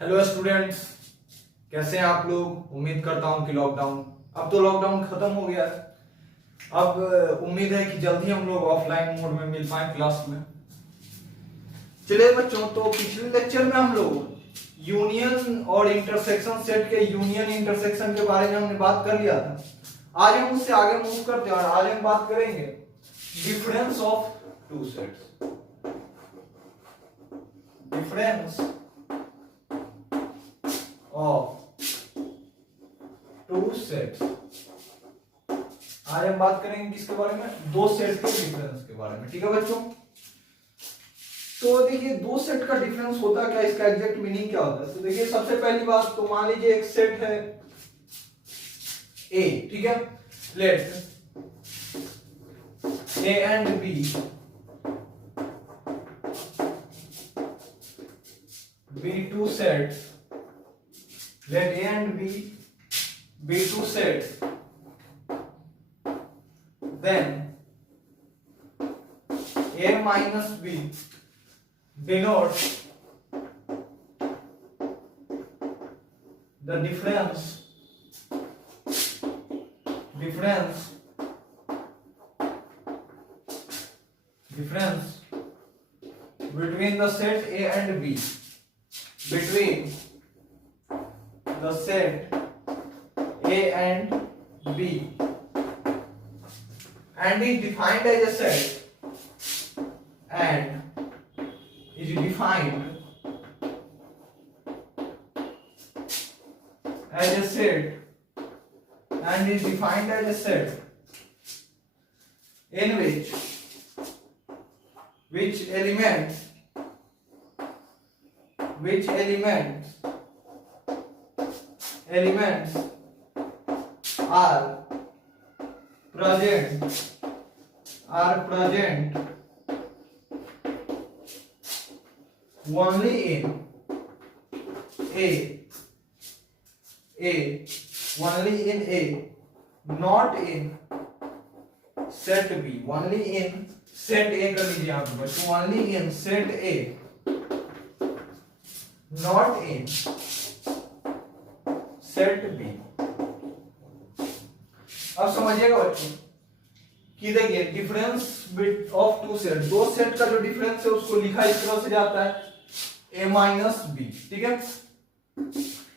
Hello students, कैसे हैं आप लोग। उम्मीद करता हूं कि अब तो लॉकडाउन खत्म हो गया है। अब उम्मीद है कि जल्दी हम लोग ऑफलाइन मोड में मिल पाए क्लास में। चलिए बच्चों, तो पिछले लेक्चर में हम लोग यूनियन और इंटरसेक्शन सेट के यूनियन इंटरसेक्शन के बारे में हमने बात कर लिया था। आज हम उससे आगे मूव करते हैं और आज हम बात करेंगे difference of two sets. Difference of two sets. आज हम बात करेंगे किसके बारे में? दो सेट के डिफरेंस के बारे में। ठीक है बच्चों, तो देखिए दो सेट का डिफरेंस होता क्या, इसका एग्जैक्ट मीनिंग क्या होता है। तो देखिए सबसे पहली बात, तो मान लीजिए एक सेट है ए, ठीक है, let A and B be two sets. Let A and B be two sets. Then A minus B denotes the difference between the set A and B, between the set A and B, and is defined as a set, and is defined as a set, and is defined as a set in which elements are present only in A, not in set B। only in set A कर लीजिए आप बच्चों, only in set A, not in set B. अब समझिएगा बच्चों कि देखिए difference of two set, दो सेट का जो डिफरेंस है उसको लिखा इस तरह से जाता है a माइनस बी। ठीक है,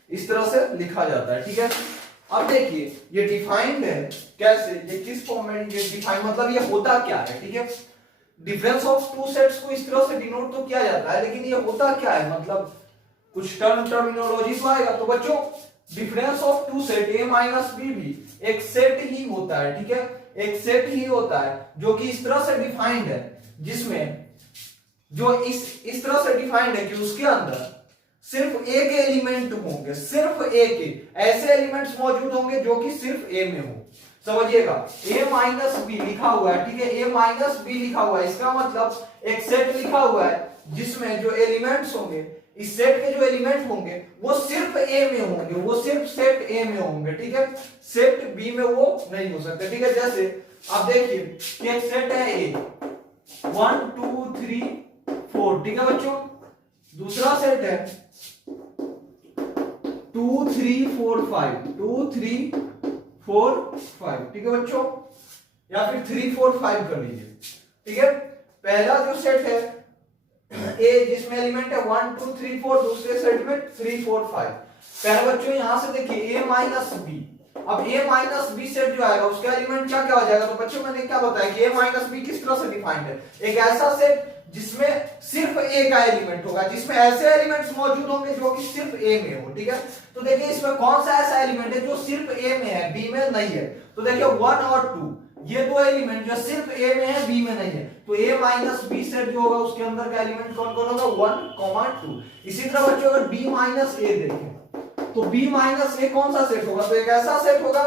इस तरह से लिखा जाता है। ठीक है, अब देखिए ये डिफाइंड है कैसे, ये किस फॉर्म में ये डिफाइन, मतलब ये होता क्या है। ठीक है, डिफरेंस ऑफ टू सेट्स को इस तरह से डिनोट तो किया जाता है, लेकिन ये होता क्या है, मतलब कुछ टर्मिनोलॉजी तो आएगा। तो बच्चों difference of two set A minus B भी एक सेट ही होता है। ठीक है, एक सेट ही होता है जो कि इस तरह से डिफाइंड है, जिसमें जो इस तरह से डिफाइंड है कि उसके अंदर सिर्फ एक एलिमेंट होंगे, सिर्फ एक ऐसे एलिमेंट्स मौजूद होंगे जो कि सिर्फ ए में हो। समझिएगा, a माइनस बी लिखा हुआ है। ठीक है, a माइनस बी लिखा हुआ है, इसका मतलब एक सेट लिखा हुआ है जिसमें जो एलिमेंट्स होंगे, इस सेट के जो एलिमेंट होंगे वो सिर्फ ए में होंगे, वो सिर्फ सेट ए में होंगे। ठीक है, सेट बी में वो नहीं हो सकते। ठीक है, जैसे आप देखिए कि एक सेट है ए 1 2 3 4। ठीक है बच्चों, दूसरा सेट है 2 3 4 5, 2 3 4 5। ठीक है बच्चों, या फिर 3 4 5 कर लीजिए। ठीक है, पहला जो सेट है ए जिसमें एलिमेंट है 1 2 3 4, दूसरे सेट में 3 4 5। पहले बच्चों यहां से देखिए a माइनस बी, अब a माइनस बी सेट जो आएगा उसका एलिमेंट क्या क्या हो जाएगा। तो बच्चों मैंने क्या बताया कि a माइनस बी किस तरह से डिफाइंड है, एक ऐसा सेट जिसमें सिर्फ a का एलिमेंट होगा, जिसमें ऐसे एलिमेंट्स मौजूद होंगे जो कि सिर्फ a में हो। ठीक है, तो देखिए इसमें कौन सा ऐसा एलिमेंट है जो सिर्फ a में है, b में नहीं है। तो देखिए 1 और 2 ये दो एलिमेंट जो सिर्फ a में है, b में नहीं है, तो a माइनस बी सेट जो होगा उसके अंदर का एलिमेंट कौन कौन होगा, 1, 2। इसी तरह बच्चों अगर b माइनस a देखें तो b माइनस a कौन सा सेट होगा, तो एक ऐसा सेट होगा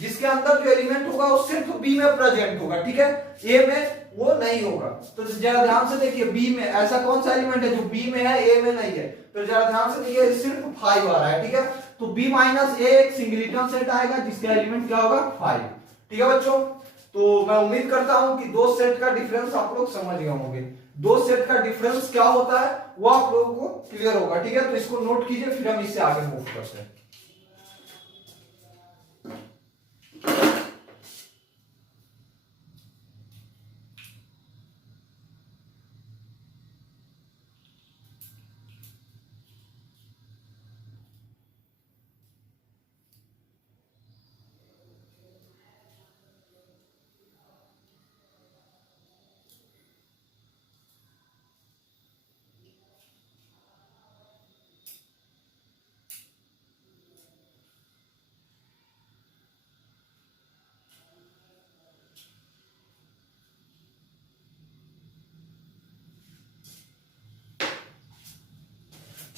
जिसके अंदर जो एलिमेंट होगा वो सिर्फ b में प्रेजेंट होगा। ठीक है, a में वो नहीं होगा। तो जरा ध्यान से देखिए b में ऐसा कौन सा एलिमेंट है जो b में है, a में नहीं है। तो जरा ध्यान से देखिए सिर्फ 5 आ रहा है। ठीक है, तो b माइनस a एक सिंगलिटन सेट आएगा जिसका एलिमेंट क्या होगा, 5। ठीक है बच्चों, तो मैं उम्मीद करता हूं कि दो सेट का डिफरेंस आप लोग समझ गए होंगे। दो सेट का डिफरेंस क्या होता है वो आप लोगों को क्लियर होगा, ठीक है। तो इसको नोट कीजिए, फिर हम इससे आगे मूव करते हैं।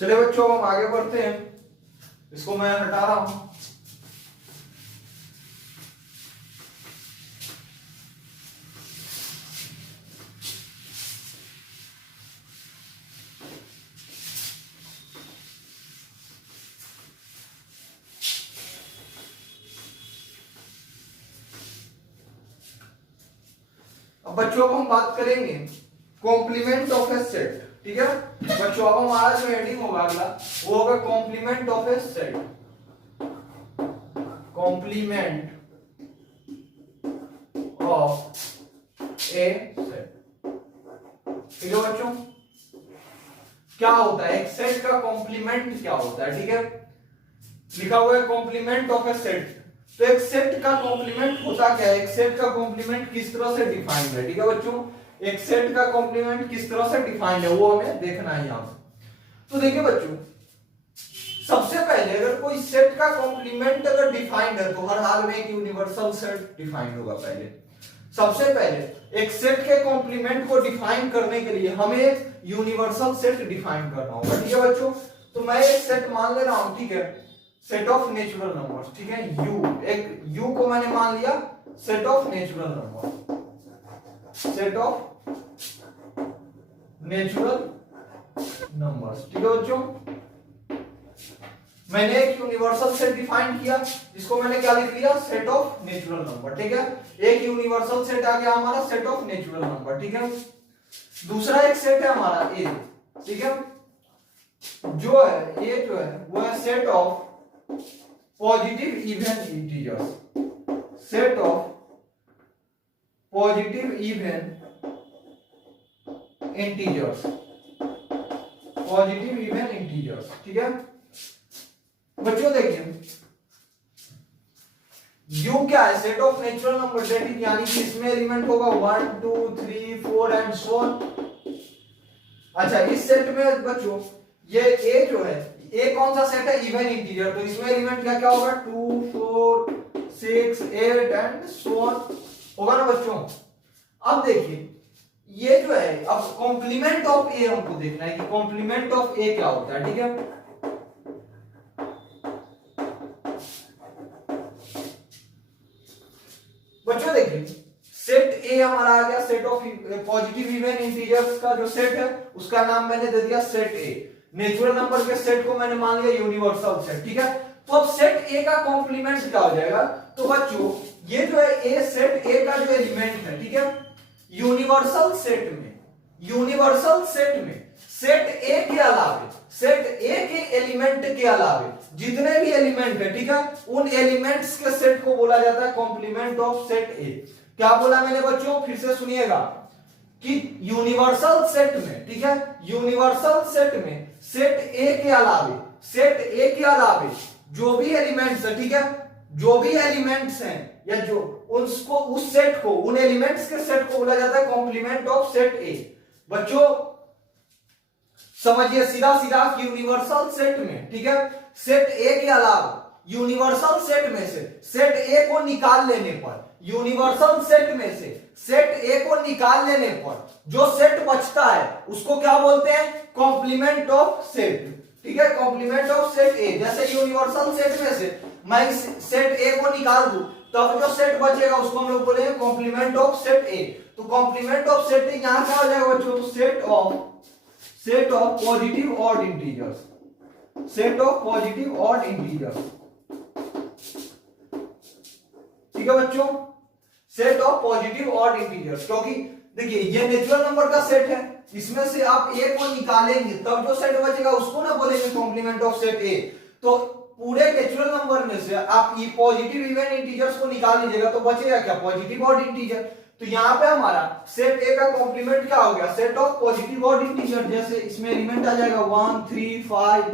चलिए बच्चों हम आगे बढ़ते हैं, इसको मैं हटा रहा हूं। अब बच्चों अब हम बात करेंगे कॉम्प्लीमेंट ऑफ ए सेट, ठीक है बच्चों। अब हमारा जो हेडिंग होगा अगला वो होगा complement of a set, complement of a set, ठीक है बच्चों। क्या होता है एक सेट का कॉम्प्लीमेंट, क्या होता है, ठीक है। लिखा हुआ है कॉम्प्लीमेंट ऑफ ए सेट, तो एक सेट का कॉम्प्लीमेंट होता क्या है, एक सेट का कॉम्प्लीमेंट किस तरह से डिफाइंड है, ठीक है बच्चों। एक सेट का कॉम्प्लीमेंट किस तरह से डिफाइंड है वो हमें देखना है यहां पे। तो देखिए बच्चों, सबसे पहले अगर कोई सेट का कॉम्प्लीमेंट अगर डिफाइंड है तो हर हाल में एक यूनिवर्सल सेट डिफाइंड होगा। पहले सबसे पहले एक सेट के कॉम्प्लीमेंट को डिफाइन करने के लिए हमें एक यूनिवर्सल सेट डिफाइन करना होगा, ठीक है बच्चों। तो मैं एक सेट मान ले रहा हूं, ठीक है, सेट ऑफ नेचुरल नंबर्स, ठीक है। यू, एक यू को मैंने मान लिया set of natural number, set of natural numbers, ठीक है बच्चों। मैंने एक यूनिवर्सल सेट डिफाइन किया जिसको मैंने क्या लिख लिया, सेट ऑफ नेचुरल नंबर, ठीक है। एक यूनिवर्सल सेट आ गया हमारा सेट ऑफ नेचुरल नंबर, ठीक है। दूसरा एक सेट है हमारा ए, ठीक है, जो है ये जो है वो है set of positive even integers, set of positive even integers, positive even integers, ठीक है बच्चों। देखिए U क्या है, set of natural number, that is यानी कि इसमें एलिमेंट होगा 1 2 3 4 एंड सो ऑन। अच्छा इस सेट में बच्चों ये A जो है, A कौन सा सेट है, इवन इंटीजर, तो इसमें एलिमेंट क्या क्या होगा 2 4 6 8 एंड सो ऑन होगा ना बच्चों। अब देखिए ये जो है, अब कॉम्प्लीमेंट ऑफ ए हमको देखना है कि कॉम्प्लीमेंट ऑफ ए क्या होता है, ठीक है। बच्चों देखिए सेट ए हमारा आ गया, set of positive even integers का जो सेट है उसका नाम मैंने दे दिया सेट ए। नेचुरल नंबर के सेट को मैंने मान लिया यूनिवर्सल सेट, ठीक है। तो अब सेट ए का कॉम्प्लीमेंट क्या हो जाएगा, तो बच्चों ये जो है ए, सेट ए का जो एलिमेंट है, ठीक है, यूनिवर्सल सेट में, यूनिवर्सल सेट में सेट ए के अलावे, सेट ए के एलिमेंट के अलावे जितने भी एलिमेंट है, ठीक है, उन एलिमेंट्स के सेट को बोला जाता है कॉम्प्लीमेंट ऑफ सेट ए। क्या बोला मैंने बच्चों, फिर से सुनिएगा कि यूनिवर्सल सेट में, ठीक है, यूनिवर्सल सेट में सेट ए के अलावे, सेट ए के अलावे जो भी एलिमेंट्स है, ठीक है, जो भी एलिमेंट्स हैं या जो उसको, उस सेट को, उन एलिमेंट्स के सेट को बोला जाता है कॉम्प्लीमेंट ऑफ सेट ए। बच्चों समझिए सीधा सीधा कि यूनिवर्सल सेट में, ठीक है, सेट ए के अलावा यूनिवर्सल सेट में से सेट ए को निकाल लेने पर, यूनिवर्सल सेट में से सेट ए को निकाल लेने पर जो सेट बचता है उसको क्या बोलते हैं, कॉम्प्लीमेंट ऑफ सेट, ठीक है, कॉम्प्लीमेंट ऑफ सेट ए। जैसे यूनिवर्सल सेट में से मैं सेट ए को निकाल दूं तब जो सेट बचेगा उसको हम लोग बोलेंगे कॉम्प्लीमेंट ऑफ सेट ए। तो कॉम्प्लीमेंट ऑफ सेट ए यहां क्या हो जाएगा बच्चों, तो set of positive odd integers, set of positive odd integers, ठीक है बच्चों, set of positive odd integers. क्योंकि देखिए ये नेचुरल नंबर का सेट है, इसमें से आप ए को निकालेंगे तब जो सेट बचेगा उसको ना बोलेंगे कॉम्प्लीमेंट ऑफ सेट ए। तो पूरे नेचुरल नंबर में से आप ये पॉजिटिव इवन इंटीजर्स को निकाल लीजिएगा तो बचेगा क्या, पॉजिटिव ऑड इंटीजर। तो यहाँ पे हमारा सेट ए का कॉम्प्लीमेंट क्या हो गया, set of positive odd integer. जैसे इसमें एलिमेंट आ जाएगा 1 3 5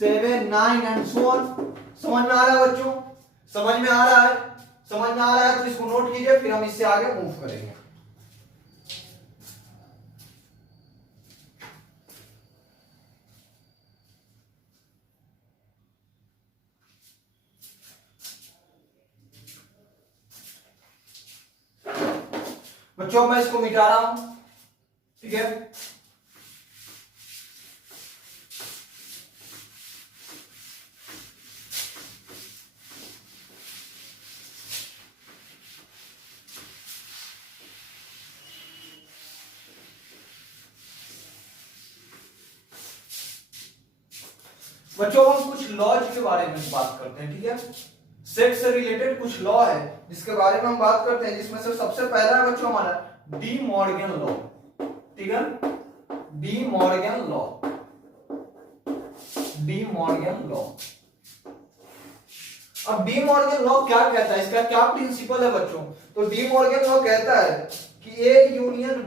7 9 एंड सो ऑन। समझ में आ रहा है बच्चों, समझ में आ रहा है, समझ में आ रहा है तो इसको नोट कीजिए, फिर हम इससे आगे मूव करेंगे। बच्चों मैं इसको मिटा रहा हूं, ठीक है। बच्चों हम कुछ लॉज के बारे में बात करते हैं, ठीक है। सेट से रिलेटेड कुछ लॉ है जिसके बारे में हम बात करते हैं, जिसमें से सबसे पहला है बच्चों हमारा डी मॉर्गन लॉ, ठीक है। De Morgan law, De Morgan law. अब डी मॉर्गन लॉ क्या कहता है, इसका क्या प्रिंसिपल है बच्चों। तो डी मॉर्गन लॉ कहता है कि ए यूनियन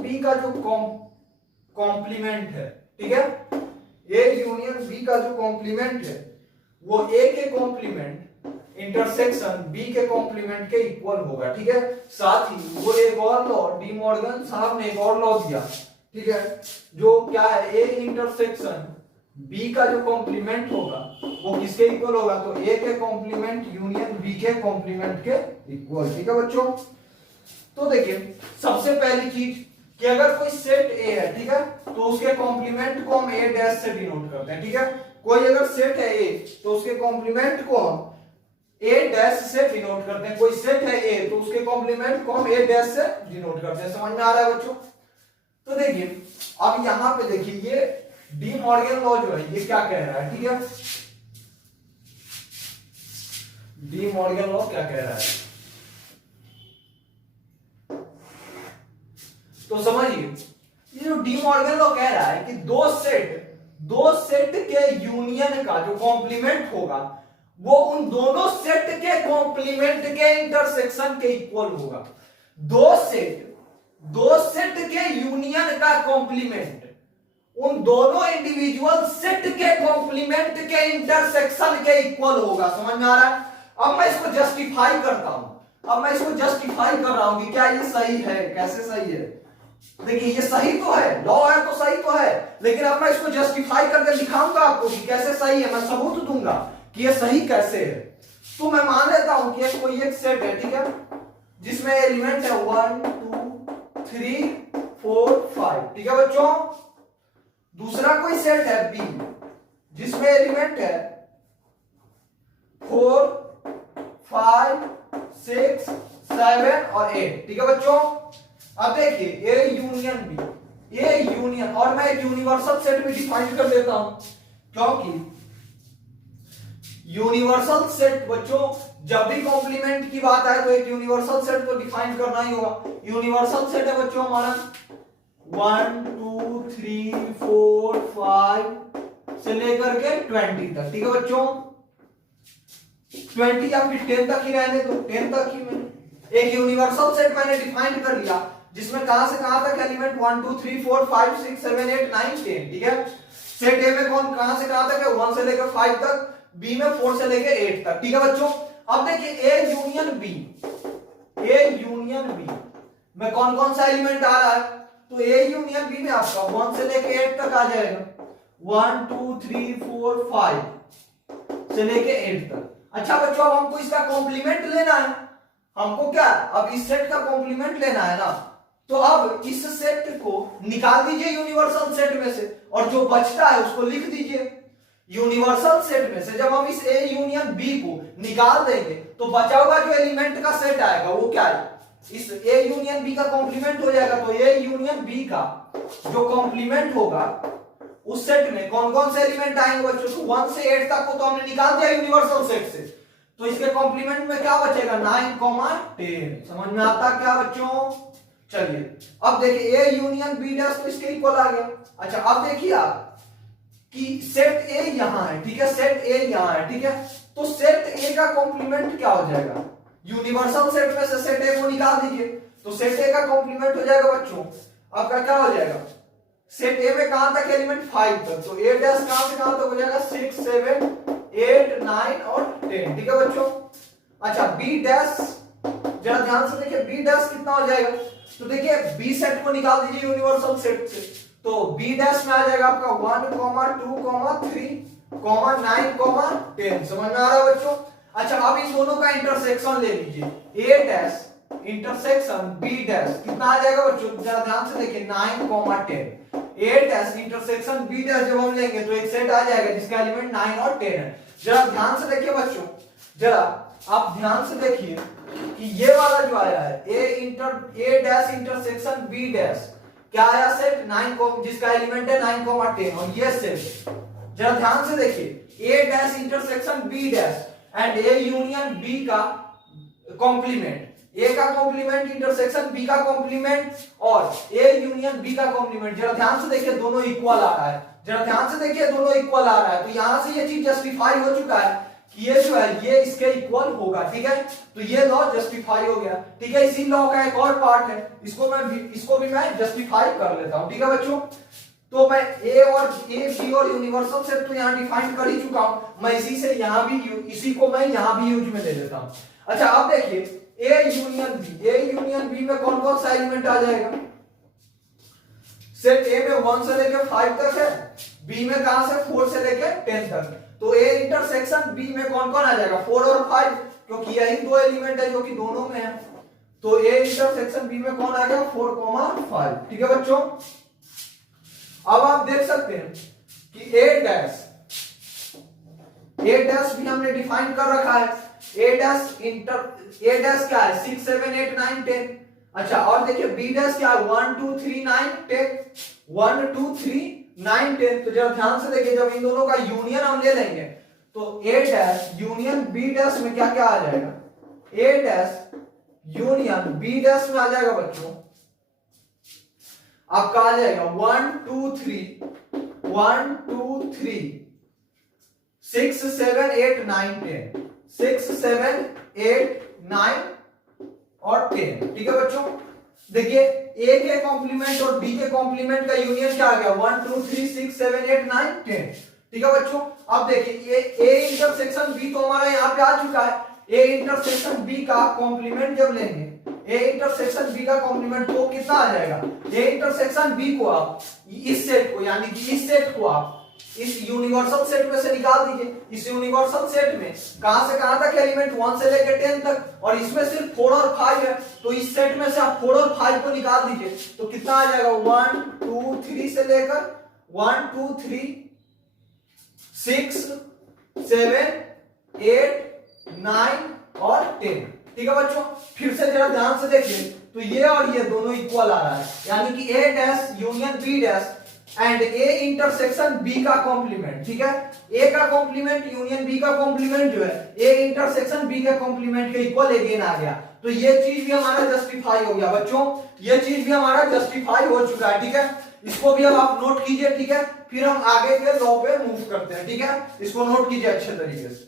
बी का जो कॉम्प्लीमेंट है, ठीक है, ए यूनियन बी का जो कॉम्प्लीमेंट है वो ए के कॉम्प्लीमेंट इंटरसेक्शन बी के कॉम्प्लीमेंट के इक्वल होगा, ठीक है। साथ ही वो एक और लॉ डी मॉर्गन साहब ने एक और लॉ दिया, ठीक है, जो क्या है, ए इंटरसेक्शन बी का जो कॉम्प्लीमेंट होगा वो किसके इक्वल होगा, तो ए के कॉम्प्लीमेंट यूनियन बी के कॉम्प्लीमेंट के इक्वल, ठीक है बच्चों। तो देखिए सबसे पहली चीज कि अगर कोई सेट ए है, ठीक है, तो उसके कॉम्प्लीमेंट को हम ए डैश से डिनोट करते हैं, ठीक है। कोई अगर सेट है ए तो उसके कॉम्प्लीमेंट को हम ए डैश से डिनोट करते हैं। कोई सेट है ए तो उसके कॉम्प्लीमेंट को हम ए डैश से डिनोट करते हैं। समझ में आ रहा है बच्चों। तो देखिए अब यहां पे देखिए ये डी मॉर्गन लॉ जो है ये क्या कह रहा है, ठीक है। डी मॉर्गन लॉ क्या कह रहा है, तो समझिए ये जो डी मॉर्गन लॉ कह रहा है कि दो सेट के यूनियन का जो कॉम्प्लीमेंट होगा वो उन दोनों सेट के कॉम्प्लीमेंट के इंटरसेक्शन के इक्वल होगा। दो सेट के यूनियन का कॉम्प्लीमेंट उन दोनों इंडिविजुअल सेट के कॉम्प्लीमेंट के इंटरसेक्शन के इक्वल होगा। समझ में आ रहा है। अब मैं इसको जस्टिफाई करता हूं, अब मैं इसको जस्टिफाई कर रहा हूं कि क्या ये सही है, कैसे सही है। देखिए ये सही तो है, लॉ है तो सही तो है, लेकिन अब मैं इसको जस्टिफाई करके दिखाऊंगा आपको कि कैसे सही है। मैं सबूत दूंगा कि ये सही कैसे है। तो मैं मान लेता हूं कि कोई एक सेट है, ठीक है, जिसमें एलिमेंट है 1 2 3 4 5, ठीक है बच्चों। दूसरा कोई सेट है बी जिसमें एलिमेंट है 4 5 6 7 और 8, ठीक है बच्चों। अब देखिए A union B, A union, और मैं एक यूनिवर्सल सेट भी डिफाइन कर देता हूं, क्योंकि यूनिवर्सल सेट बच्चों जब भी कॉम्प्लीमेंट की बात आए तो एक यूनिवर्सल सेट तो डिफाइन करना ही होगा। यूनिवर्सल सेट है बच्चों हमारा 1 2 3 4 5 से लेकर के 20 तक, ठीक है बच्चों। 20 या फिर 10 तक ही रहने दो, 10 तक ही मैंने एक यूनिवर्सल सेट मैंने डिफाइन कर लिया जिसमें कहां से कहां तक एलिमेंट 1 2 3 4 5 6 7 8 9 10, ठीक है। सेट ए में कौन कहां से कहां तक है, 1 से लेकर 5 तक, बी में 4 से लेकर 8 तक, ठीक है बच्चों। अब देखिए ए यूनियन बी में कौन कौन सा एलिमेंट आ रहा है, तो ए यूनियन बी में आपका 1 से लेकर 8 तक आ जाएगा, 1 2 3 4 5 से लेकर 8 तक। अच्छा बच्चों अब हमको इसका कॉम्प्लीमेंट लेना है, हमको क्या अब इस सेट का कॉम्प्लीमेंट लेना है ना। तो अब इस सेट को निकाल दीजिए यूनिवर्सल सेट में से और जो बचता है उसको लिख दीजिए। यूनिवर्सल सेट में से जब हम इस ए यूनियन बी को निकाल देंगे तो बचा हुआ जो एलिमेंट का सेट आएगा वो क्या है, इस ए यूनियन बी का कॉम्प्लीमेंट हो जाएगा। तो ए यूनियन बी का जो कॉम्प्लीमेंट होगा उस सेट में कौन कौन से एलिमेंट आएंगे बच्चों, तो 1 से 8 तक को तो हमने निकाल दिया यूनिवर्सल सेट से। तो इसके कॉम्प्लीमेंट में क्या बचेगा 9, 10। समझ में आता क्या बच्चों? चलिए अब देखिए ए यूनियन बी डैश तो इसके इक्वल आ गया। अच्छा अब देखिए आप कि सेट ए यहां है, ठीक है, सेट ए यहां है, ठीक है, तो सेट ए का कॉम्प्लीमेंट क्या हो जाएगा? यूनिवर्सल सेट में से सेट ए को निकाल दीजिए, तो सेट ए का कॉम्प्लीमेंट हो जाएगा बच्चों आपका क्या हो जाएगा? सेट ए में कहां तक एलिमेंट 5 तक, तो ए डैश कहां से कहां तक हो जाएगा? 6, 7, 8, 9 और 10, ठीक है बच्चों। अच्छा बी डैश जरा ध्यान से देखिए, बी डैश कितना हो जाएगा? तो देखिए बी सेट को निकाल दीजिए यूनिवर्सल सेट से, तो बी डैश में आ जाएगा आपका 1, 2, 3, 9, 10। समझ में आ रहा है बच्चों? अच्छा अब इन दोनों का इंटरसेक्शन ले लीजिए, ए डैश इंटरसेक्शन बी डैश कितना आ जाएगा बच्चों? जरा ध्यान से देखिए 9, 10। ए डैश इंटरसेक्शन बी डैश जब हम लेंगे तो एक सेट आ जाएगा जिसका एलिमेंट 9 और 10 है। जरा ध्यान से देखिए बच्चों, जरा आप ध्यान से देखिए कि ये वाला जो आया है ए डैश इंटरसेक्शन बी डैश क्या आया? सेट 9 जिसका एलिमेंट है 9, 10 और ये सेट जरा ध्यान से देखिए A dash intersection B dash and A union B का कॉम्प्लीमेंट, ए का कॉम्प्लीमेंट इंटरसेक्शन बी का कॉम्प्लीमेंट और ए यूनियन बी का कॉम्प्लीमेंट, जरा ध्यान से देखिए दोनों इक्वल आ रहा है। जरा ध्यान से देखिए दोनों इक्वल आ रहा है, तो यहां से ये चीज जस्टिफाई हो चुका है कि ये जो है ये इसके इक्वल होगा, ठीक है, तो ये लॉ जस्टिफाई हो गया, ठीक है। इसी लॉ का एक और पार्ट है, इसको भी मैं जस्टिफाई कर लेता हूं, ठीक है बच्चों। तो मैं ए बी और यूनिवर्सल सेट तो यहां डिफाइन कर ही चुका हूं, मैं इसी को मैं यहां भी यूज में ले लेता हूं। अच्छा अब देखिए ए यूनियन बी में कौन कौन सा एलिमेंट आ जाएगा? सेट ए में 1 से लेकर 5 तक है, बी में कहां से 4 से लेकर 10 तक, तो ए इंटरसेक्शन बी में कौन कौन आ जाएगा? 4 और 5, क्योंकि यही दो एलिमेंट है जो कि दोनों में है, तो ए इंटरसेक्शन बी में कौन आ गया? 4, 5, ठीक है बच्चों। अब आप देख सकते हैं कि ए डैश भी हमने डिफाइन कर रखा है, ए डैश क्या है? 6, 7, 8, 9, 10। अच्छा और देखिए बी डैश क्या है? 1, 2, 3, 9, 10, 1, 2, 3, 9, 10। तो जब ध्यान से देखिए जब इन दोनों का यूनियन हम ले लेंगे तो ए डैश यूनियन बी डैश में क्या क्या आ जाएगा? ए डैश यूनियन बी डैश में आ जाएगा बच्चों आपका आ जाएगा 1, 2, 3, 1, 2, 3, 6, 7, 8, 9, 10, 6, 7, 8, 9 और 10, ठीक है बच्चों। देखिए ए के कॉम्प्लीमेंट और बी के कॉम्प्लीमेंट का यूनियन क्या आ गया? 1, 2, 3, 6, 7, 8, 9, 10, ठीक है बच्चों। अब देखिए ए इंटरसेक्शन बी तो हमारा यहाँ पे आ चुका है, ए इंटरसेक्शन बी का कॉम्प्लीमेंट जब लेंगे, ए इंटरसेक्शन बी का कॉम्प्लीमेंट तो कितना आ जाएगा? ए इंटरसेक्शन बी को आप इस सेट को यानी कि इस सेट को आप इस यूनिवर्सल सेट में से निकाल दीजिए। इस यूनिवर्सल सेट में कहां से कहां तक एलिमेंट? 1 से लेकर 10 तक, और इसमें सिर्फ 4 और 5 है, तो इस सेट में से आप 4 और 5 को निकाल दीजिए, तो कितना आ जाएगा? 1, 2, 3 से लेकर 1, 2, 3, 6, 7, 8, 9 और 10, ठीक है बच्चों। फिर से जरा ध्यान से देखिए तो ये और ये दोनों इक्वल आ रहा है, यानी कि A dash union B dash and A intersection B का कॉम्प्लीमेंट, ठीक है, ए का कॉम्प्लीमेंट यूनियन बी का कॉम्प्लीमेंट जो है ए इंटरसेक्शन बी के कॉम्प्लीमेंट के इक्वल अगेन आ गया, तो ये चीज भी हमारा जस्टिफाई हो गया बच्चों, ये चीज भी हमारा जस्टिफाई हो चुका है, ठीक है। इसको भी अब आप नोट कीजिए, ठीक है, फिर हम आगे के लॉ पे मूव करते हैं, ठीक है, इसको नोट कीजिए अच्छे तरीके से।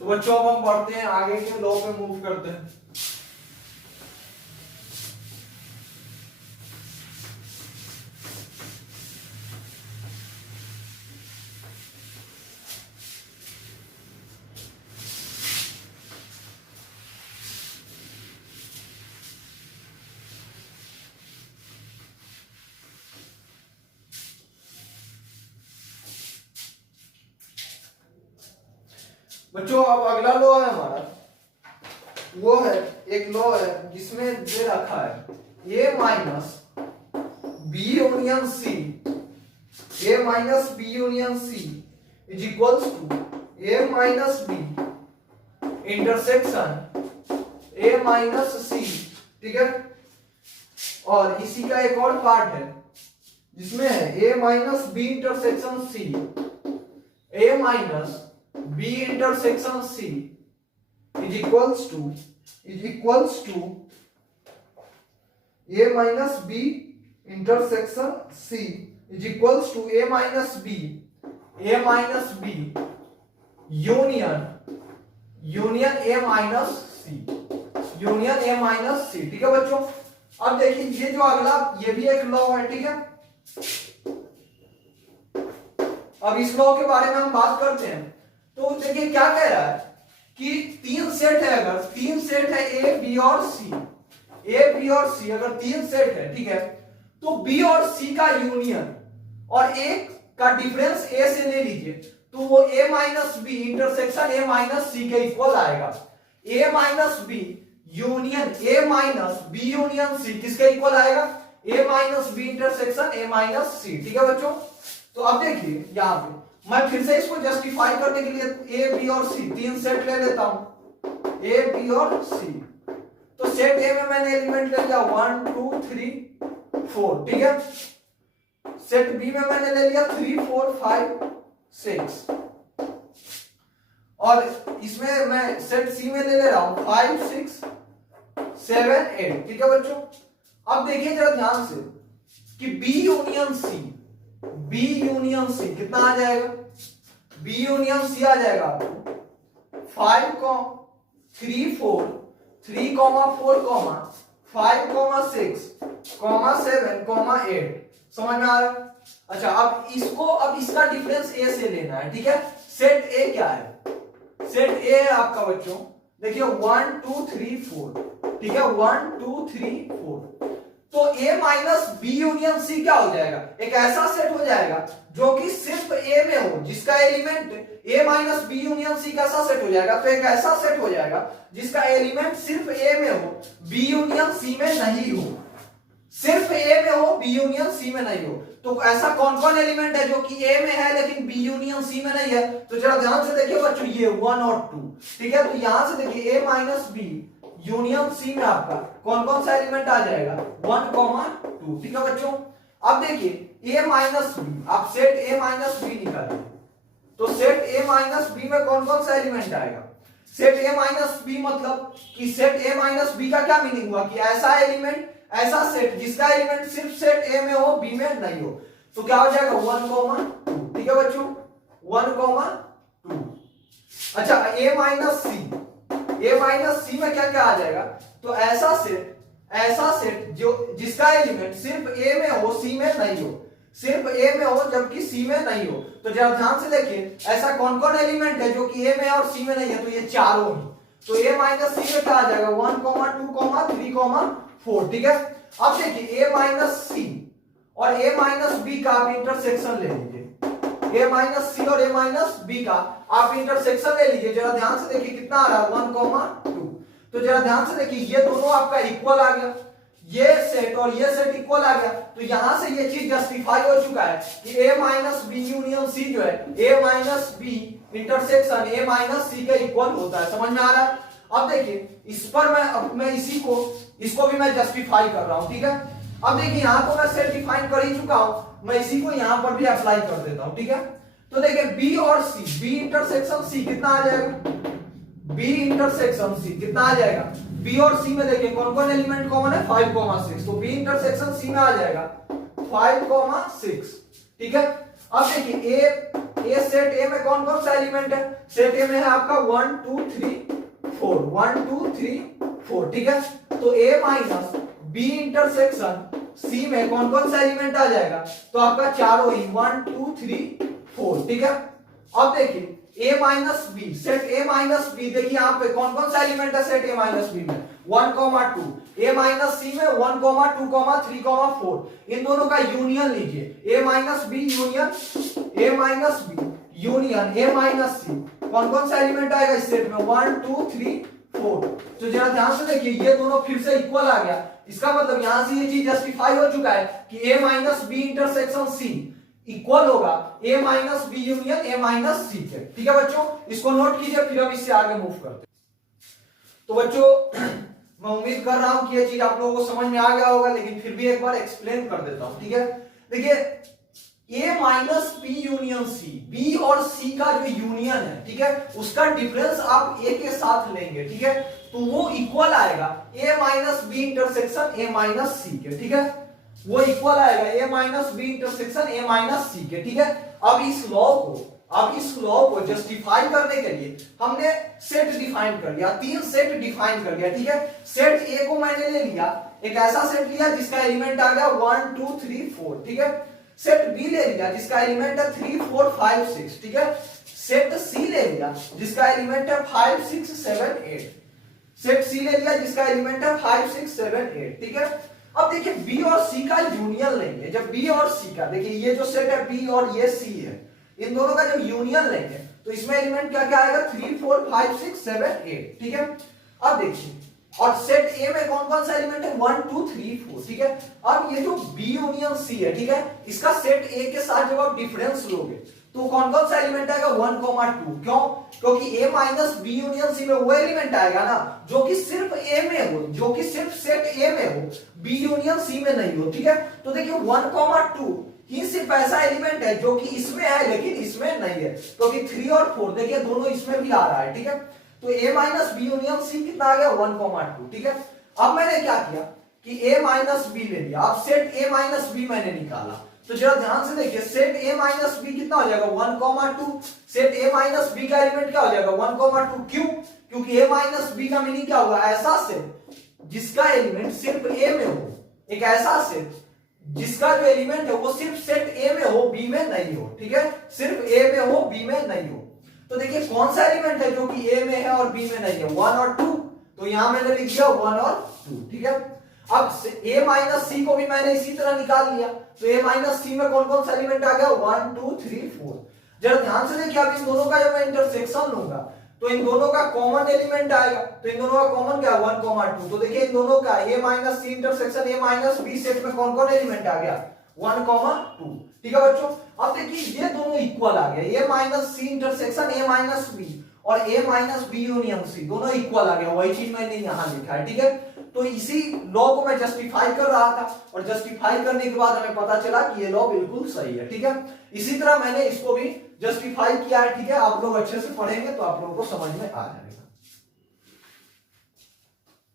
तो बच्चों अब हम पढ़ते हैं आगे के लॉ पे मूव करते हैं। बच्चों अब अगला लॉ है हमारा, वो है एक लॉ है जिसमें दे रखा है A minus B union C, A minus B union C is equals to A minus B intersection A minus C. ठीक है, और इसी का एक और पार्ट है जिसमें है A minus B intersection C, A minus B intersection C is equals to A minus B intersection C is equals to A minus B union A minus C. ठीक है बच्चों, अब देखिए ये जो अगला ये भी एक लॉ है। ठीक है, अब इस लॉ के बारे में हम बात करते हैं। तो देखिए क्या कह रहा है कि तीन सेट है, अगर तीन सेट है ए बी और सी, अगर तीन सेट है, ठीक है, तो बी और सी का यूनियन और एक का डिफरेंस ए से ले लीजिए, तो वो A minus B intersection A minus C के इक्वल आएगा। A minus B union A minus B union C किसके इक्वल आएगा? A minus B intersection A minus C. ठीक है बच्चों, तो अब देखिए यहां पे मैं फिर से इसको जस्टिफाई करने के लिए ए बी और सी तीन सेट ले लेता हूं, ए बी और सी। तो सेट ए में मैंने एलिमेंट ले लिया 1 2 3 4, ठीक है। सेट बी में मैंने ले लिया 3 4 5 6, और इसमें मैं सेट सी में ले रहा हूं 5 6 7 8। ठीक है बच्चों, अब देखिए जरा ध्यान से कि बी यूनियन सी कितना आ जाएगा? बी यूनियन सी आ जाएगा 5 3 4 3 4 5 6 7 8। समझ में आ रहा है? अच्छा, अब इसका डिफरेंस ए से लेना है। ठीक है, सेट ए क्या है? सेट ए है आपका बच्चों, देखिए 1 2 3 4, ठीक है, 1 2 3 4। तो ए माइनस बी यूनियन सी क्या हो जाएगा? एक ऐसा सेट हो जाएगा जो कि सिर्फ ए में हो, जिसका एलिमेंट ए माइनस बी यूनियन सी कैसा सेट हो जाएगा? तो एक ऐसा सेट हो जाएगा जिसका एलिमेंट सिर्फ ए में हो, बी यूनियन सी में नहीं हो। सिर्फ ए में हो, बी यूनियन सी में नहीं हो। तो ऐसा कौन कौन एलिमेंट है जो कि ए में है लेकिन बी यूनियन सी में नहीं है? तो जरा ध्यान से देखिए बच्चों, ये 1 और 2। ठीक है, तो यहां से देखिए ए माइनस बी यूनियन सी में आपका कौन कौन सा एलिमेंट आ जाएगा? 1 2। ठीक है बच्चों, अब देखिए ए माइनस बी, आप सेट ए माइनस बी निकालिए, तो सेट ए माइनस बी में कौन कौन सा एलिमेंट आएगा? सेट ए माइनस बी मतलब कि सेट ए माइनस बी का क्या मीनिंग हुआ कि ऐसा एलिमेंट, ऐसा सेट जिसका एलिमेंट सिर्फ सेट ए में हो, बी में नहीं हो। तो क्या हो जाएगा? 1 2। ठीक है बच्चों, 1 2। अच्छा, ए माइनस सी में क्या क्या आ जाएगा? तो ऐसा सेट जो जिसका एलिमेंट सिर्फ ए में हो, सी में नहीं हो, सिर्फ ए में हो जबकि सी में नहीं हो। तो जरा ध्यान से देखिए ऐसा कौन कौन एलिमेंट है जो कि ए में और सी में नहीं है? तो ये चारों ही। तो ए माइनस सी में क्या आ जाएगा? 1 2 3 4। ठीक है, अब देखिए ए माइनस सी और ए माइनस बी का आप इंटरसेक्शन ले लीजिए। ए माइनस सी और ए माइनस बी का आप इंटरसेक्शन ले लीजिए। जरा ध्यान से देखिए कितना आ रहा है? 1 2। तो जरा ध्यान से देखिए ये दोनों आपका इक्वल आ गया, ये सेट और ये सेट इक्वल आ गया। तो यहां से ये चीज जस्टिफाई हो चुका है कि A minus B union C जो है A minus B intersection A minus C के इक्वल होता है। समझ में आ रहा है? अब देखिए इस पर मैं इसको भी मैं जस्टिफाई कर रहा हूं। ठीक है, अब देखिए यहां को मैं सेट डिफाइन कर ही चुका हूं, मैं इसी को यहां पर भी अप्लाई कर देता हूं। ठीक है, तो देखिए बी और सी, बी इंटरसेक्शन सी कितना आ जाएगा? बी इंटरसेक्शन सी कितना आ जाएगा? बी और सी में देखिए कौन कौन एलिमेंट कॉमन है? 5 6। तो बी इंटरसेक्शन सी में आ जाएगा 5 6। ठीक है, अब देखिए ए सेट ए में कौन कौन सा एलिमेंट है? सेट ए में है आपका 1 2 3 4, 1 2 3 4, ठीक है। तो ए माइनस बी इंटरसेक्शन सी में कौन कौन सा एलिमेंट आ जाएगा? तो आपका चारों ही 1 2 3 4, ठीक है। अब देखिए a minus B, set a minus B, देखिए यहाँ पे कौन कौन सा एलिमेंट है सेट a माइनस बी में? 1, 2, a माइनस सी में 1, 2, 3, 4, इन दोनों का यूनियन लीजिए, a minus B union a minus B union a minus C, कौन कौन सा एलिमेंट आएगा इस सेट में? 1 2 3 4। तो जरा ध्यान से देखिए ये दोनों फिर से इक्वल आ गया, इसका मतलब यहां से ये चीज जस्टिफाई हो चुका है कि a minus B intersection C equal होगा a minus B union a minus C के, ठीक है बच्चों। इसको नोट कीजिए, फिर हम इससे आगे मूव करते हैं। तो बच्चों मैं उम्मीद कर रहा हूं कि ये चीज आप लोगों को समझ में आ गया होगा, लेकिन फिर भी एक बार एक्सप्लेन कर देता हूं, ठीक है। देखिए a minus B union C, B और सी का जो यूनियन है, ठीक है, उसका डिफरेंस आप a के साथ लेंगे, ठीक है, तो वो इक्वल आएगा a minus B intersection a minus C के, ठीक है, वो इक्वल आएगा a minus B intersection a minus C के, ठीक है। अब इस लॉ को जस्टिफाई करने के लिए हमने सेट डिफाइन कर लिया, 3 सेट डिफाइन कर लिया, ठीक है। सेट ए को मैंने ले लिया, एक ऐसा सेट लिया जिसका एलिमेंट आ गया 1 2 3 4, ठीक है। सेट बी ले लिया जिसका एलिमेंट है 3 4 5 6, ठीक है। सेट सी ले लिया जिसका एलिमेंट है 5 6 7 8, सेट सी ले लिया जिसका एलिमेंट है 5 6 7 8, ठीक है। अब देखिए बी और सी का यूनियन लेंगे, जब बी और सी का, देखिए ये जो सेट है बी और ये सी है, इन दोनों का जब यूनियन लेंगे तो इसमें एलिमेंट क्या क्या आएगा? 3 4 5 6 7 8, ठीक है। अब देखिए और सेट ए में कौन कौन सा एलिमेंट है? 1 2 3 4, ठीक है। अब ये जो बी यूनियन सी है, ठीक है, इसका सेट ए के साथ जब आप डिफरेंस लोगे तो कौन कौन सा एलिमेंट आएगा? 1 2, क्यों? क्योंकि a minus B union C में वो एलिमेंट आएगा ना जो कि सिर्फ a में हो, जो कि सिर्फ सेट a में हो, b यूनियन c में नहीं हो, ठीक है। तो देखिए 1 2 ही सिर्फ ऐसा एलिमेंट है जो कि इसमें है लेकिन इसमें नहीं है, क्योंकि 3 और 4 देखिए दोनों इसमें भी आ रहा है, ठीक है। तो a minus B union C कितना आ गया? 1 2, ठीक है। अब मैंने क्या किया कि a माइनस बी ले लिया, अब सेट a माइनस बी मैंने निकाला, तो जरा ध्यान से देखिए सेट a माइनस बी कितना हो जाएगा? 1 2, सेट a माइनस बी का एलिमेंट क्या हो जाएगा? 1 2, क्यों? क्योंकि a माइनस बी का मीनिंग क्या होगा? ऐसा सेट जिसका एलिमेंट सिर्फ a में हो, एक ऐसा सेट जिसका जो एलिमेंट है वो सिर्फ सेट a में हो, b में नहीं हो, ठीक है, सिर्फ a में हो, b में नहीं हो। तो देखिए कौन सा एलिमेंट है जो कि a में है और b में नहीं है? 1 और 2, तो यहां मैंने लिख दिया 1 और 2, ठीक है। अब a माइनस सी को भी मैंने इसी तरह निकाल लिया, तो a माइनस सी में कौन कौन सा एलिमेंट आ गया? 1 2 3 4। जरा ध्यान से देखिए, अब इन दोनों का जब मैं इंटरसेक्शन लूंगा तो इन दोनों का कॉमन एलिमेंट आएगा, तो इन दोनों का कॉमन क्या? 1 2। तो देखिए इन दोनों का a minus C intersection a minus B set में कौन कौन एलिमेंट आ गया? 1 2, ठीक है बच्चों। अब देखिए ये दोनों इक्वल आ गया, a minus C intersection a minus B और a minus B union C दोनों इक्वल आ गया, वही चीज मैंने यहां लिखा है, ठीक है। तो इसी लॉ को मैं जस्टिफाई कर रहा था और जस्टिफाई करने के बाद हमें पता चला कि ये लॉ बिल्कुल सही है, ठीक है। इसी तरह मैंने इसको भी जस्टिफाई किया है, ठीक है। आप लोग अच्छे से पढ़ेंगे तो आप लोगों को समझ में आ जाएगा।